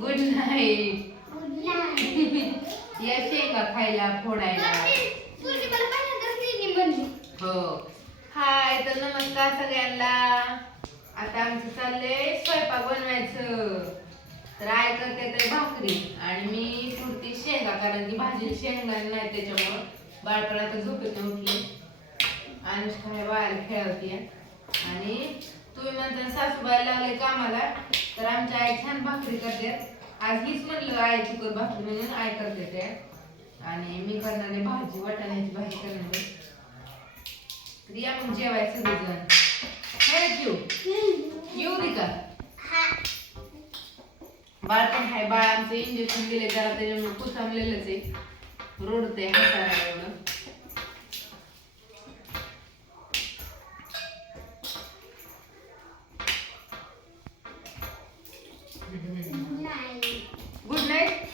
Good night good night या शेंगा खायला फोडायला? हो. हाय तर नमस्कार सगळ्यांना. आता आमचं चाललंय स्वयंपाक बनवायचं. तर आय करते तर भाकरी आणि मी पुरती शेंगा कारण की भाजी शेंगदाणे नाही त्याच्यामुळं. बाळपण आता झोपेत उठले. अनुष्का हे बाहेर खेळवते आणि तुम्ही म्हणता सासूबाई लागले कामाला तर आमच्या आई छान भाकरी करते. आज हीच म्हणलं आई तू कर भाकरी म्हणून आई करते ते. आणि मी करणार आहे भाजी वाटाण्याची भाजी करणार तर या मग जेवायचं सगळेजण थँक्यू येऊ दे का? बाळ पण आहे बाळ आमचं इंजेक्शन दिले जरा त्याच्यामुळे कुसामलेलंच आहे. रोडते हाताला एवढं. गुड नाईट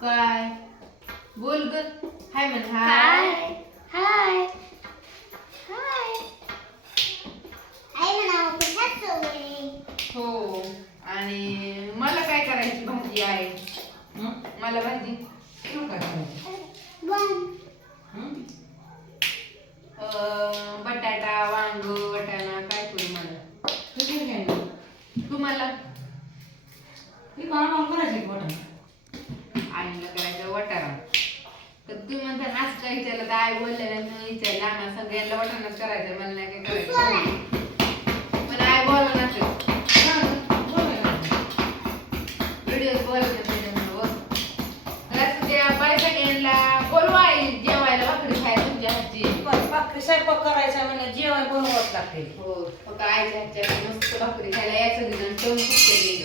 काय बोल ग. हाय म्हण हाय हाय हाय हो. आणि मला काय करायची भाजी आहे? मला भाजी. तुम्हाला. आईला करायचं वटाणा. तर तुम्ही म्हणता नाच काय विचारलं तर आई बोललेलं मी विचारलं आम्हाला सगळ्यांना वटाणाच करायचं मला नाही काय करायचं. स्वयंपाक करायचा म्हणजे जेवण बनवत लागते हो फक्त आईच्या हातच्या मस्त भाकरी खायला यायचं निदान ठेवून खूप केली